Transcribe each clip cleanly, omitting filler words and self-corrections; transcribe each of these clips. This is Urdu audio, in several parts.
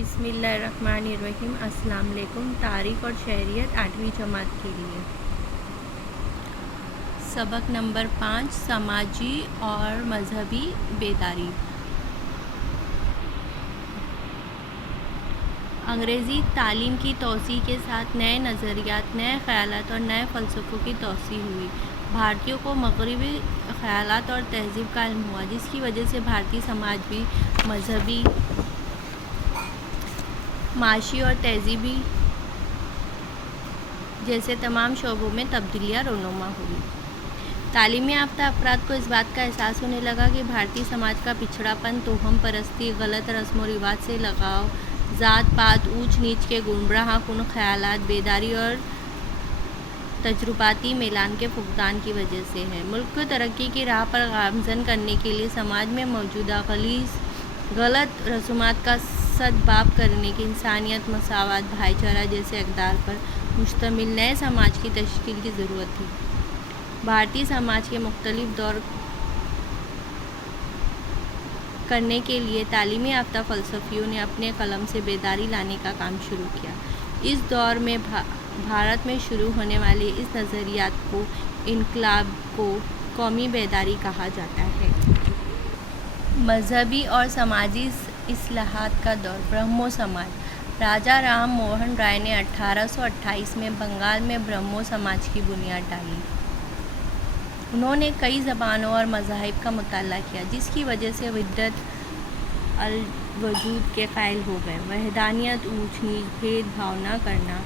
بسم اللہ الرحمن الرحیم۔ السلام علیکم۔ تاریخ اور شہریت 8ویں جماعت کے لیے سبق نمبر 5، سماجی اور مذہبی بیداری۔ انگریزی تعلیم کی توسیع کے ساتھ نئے نظریات، نئے خیالات اور نئے فلسفوں کی توسیع ہوئی۔ بھارتیوں کو مغربی خیالات اور تہذیب کا علم ہوا، جس کی وجہ سے بھارتی سماج بھی مذہبی، معاشی اور تہذیبی جیسے تمام شعبوں میں تبدیلیاں رونما ہوئی۔ تعلیم یافتہ افراد کو اس بات کا احساس ہونے لگا کہ بھارتی سماج کا پچھڑا پن، توہم پرستی، غلط رسم و رواج سے لگاؤ، ذات پات، اونچ نیچ کے گمراہ کن خیالات، بیداری اور تجرباتی میلان کے فقدان کی وجہ سے ہے۔ ملک کو ترقی کی راہ پر گامزن کرنے کے لیے سماج میں موجودہ غلط رسومات کا سدباب کرنے کی، انسانیت، مساوات، بھائی چارہ جیسے اقدار پر مشتمل نئے سماج کی تشکیل کی ضرورت تھی۔ بھارتی سماج کے مختلف دور کرنے کے لیے تعلیم یافتہ فلسفیوں نے اپنے قلم سے بیداری لانے کا کام شروع کیا۔ اس دور میں بھارت میں شروع ہونے والے اس نظریات کو انقلاب کو قومی بیداری کہا جاتا ہے۔ مذہبی اور سماجی اصلاحات کا دور۔ برہمو سماج۔ راجا رام موہن رائے نے 1828 میں بنگال میں برہمو سماج کی بنیاد ڈالی۔ انہوں نے کئی زبانوں اور مذاہب کا مطالعہ کیا، جس کی وجہ سے وحدت الوجود کے قائل ہو گئے۔ وحدانیت، اونچ نیچ، بھید بھاؤ نہ کرنا،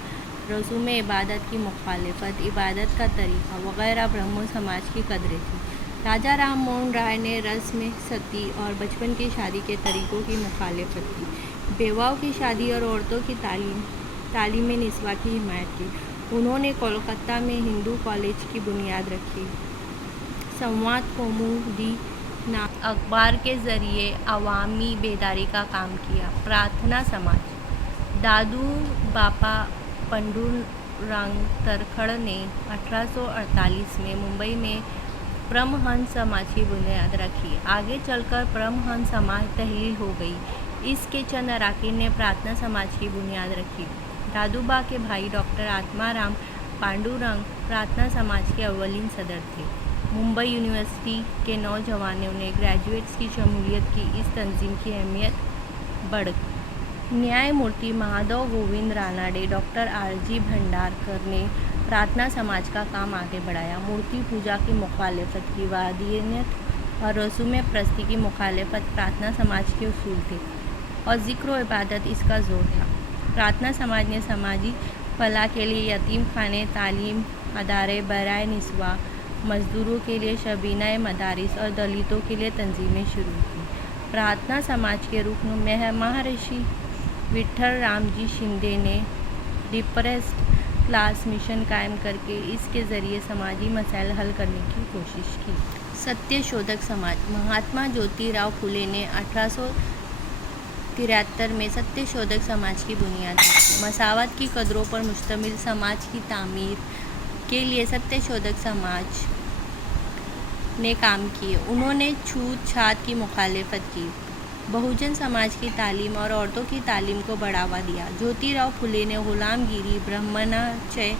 رسوم عبادت کی مخالفت، عبادت کا طریقہ وغیرہ برہمو سماج کی قدریں تھیں۔ راجا رام موہن رائے نے رسم ستی اور بچپن کی شادی کے طریقوں کی مخالفت کی، بیواؤں کی شادی اور عورتوں کی تعلیم نسواں کی حمایت کی۔ انہوں نے کولکتہ میں ہندو کالج کی بنیاد رکھی۔ سنواد کومودی نام اخبار کے ذریعے عوامی بیداری کا کام کیا۔ پرارتھنا سماج۔ دادو باپا پنڈورنگ ترکھڑ نے 1848 میں ممبئی میں پرمہنس سماج کی بنیاد رکھی۔ آگے چل کر پرمہنس سماج تحلیل ہو گئی۔ اس کے چند اراکین نے پرارتھنا سماج کی بنیاد رکھی۔ دادو با کے بھائی ڈاکٹر آتما رام پانڈورنگ پرارتھنا سماج کے اولین صدر تھے۔ ممبئی یونیورسٹی کے نوجوانوں نے گریجویٹس کی شمولیت کی۔ اس تنظیم کی اہمیت بڑھ گئی۔ نیائے مورتی Mahadev Govind Ranade, doctor R G Bhandarkar نے پرارتھنا سماج کا کام آگے بڑھایا۔ مورتی پوجا کی مخالفت کی، وحدانیت اور رسوم پرستی کی مخالفت پرارتھنا سماج کے اصول تھے، اور ذکر و عبادت اس کا زور تھا۔ پرارتھنا سماج نے سماجی فلاح کے لیے یتیم خانے، تعلیم ادارے برائے نسواں، مزدوروں کے لیے شبینہ مدارس اور دلتوں کے لیے تنظیمیں شروع کیں۔ پرارتھنا سماج کے رکن مہارشی وٹھل رام جی شندے نے ڈپریسڈ کلاس مشن قائم کرکے اس کے ذریعے سماجی مسائل حل کرنے کی کوشش کی۔ ستیہ شودھک سماج۔ مہاتما جیوتی راؤ پھولے نے 1873 میں ستیہ شودھک سماج کی بنیاد رکھی۔ مساوات کی قدروں پر مشتمل سماج کی تعمیر کے لیے ستیہ شودھک سماج نے کام کیے۔ انہوں نے چھوت چھات کی مخالفت کی، بہوجن سماج کی تعلیم اور عورتوں کی تعلیم کو بڑھاوا دیا۔ جیوتی راؤ پھولے نے غلام گیری، برہمناچے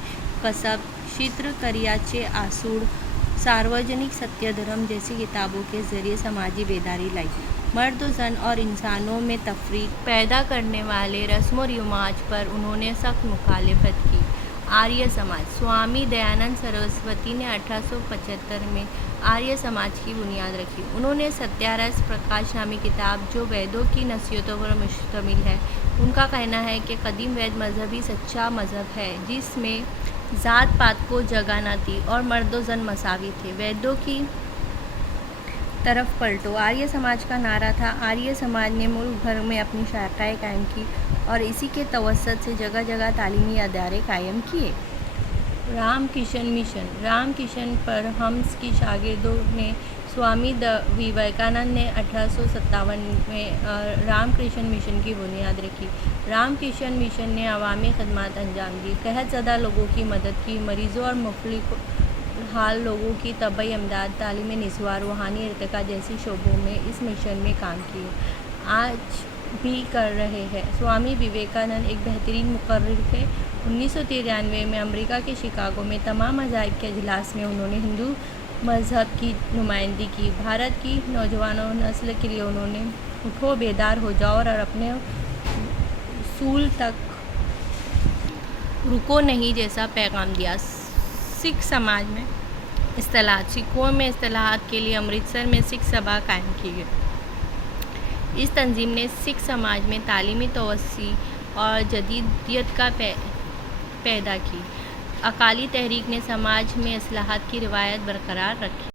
کسب، شتر کریاچے آسوڑ، ساروجنک ستیہ دھرم جیسی کتابوں کے ذریعے سماجی بیداری لائی۔ مرد و زن اور انسانوں میں تفریق پیدا کرنے والے رسم و رواج پر انہوں نے سخت مخالفت کی۔ آریہ سماج۔ سوامی دیانند سرسوتی نے 1875 میں آریہ سماج کی بنیاد رکھی۔ انہوں نے ستیہ رس پرکاش نامی کتاب، جو ویدوں کی نصیحتوں پر مشتمل ہے، ان کا کہنا ہے کہ قدیم وید مذہب ہی سچا مذہب ہے، جس میں ذات پات کو جگہ نہ تھی اور مرد و زن مساوی تھے۔ ویدوں کی طرف پلٹو آریہ سماج کا نعرہ تھا۔ آریہ سماج نے ملک بھر میں اپنی شاخائیں قائم کی اور اسی کے توسط سے جگہ جگہ تعلیمی ادارے قائم کیے۔ رام کرشن مشن۔ رام کرشن پرمہنس کی شاگردوں نے سوامی وویکانند نے 1857 میں رام کرشن مشن کی بنیاد رکھی۔ رام کرشن مشن نے عوامی خدمات انجام دی، قحط زدہ لوگوں کی مدد کی، مریضوں اور مفلس حال لوگوں کی طبی امداد، تعلیم نسواں، روحانی ارتقاء جیسی شعبوں میں اس مشن میں کام کیے۔ آج بھی کر رہے ہیں۔ سوامی وویکانند ایک بہترین مقرر تھے۔ 1993 میں امریکا کے شکاگو میں تمام مذاہب کے اجلاس میں انہوں نے ہندو مذہب کی نمائندگی کی۔ بھارت کی نوجوان نسل کے لیے انہوں نے اٹھو، بیدار ہو جاؤ اور اپنے اصول تک رکو نہیں جیسا پیغام دیا۔ سکھ سماج میں اصلاحات۔ سکھوں میں اصلاحات کے لیے امرتسر میں سکھ سبھا قائم کی گئی۔ اس تنظیم نے سکھ سماج میں تعلیمی توسیع اور جدیدیت کا پیدا کی۔ اکالی تحریک نے سماج میں اصلاحات کی روایت برقرار رکھی۔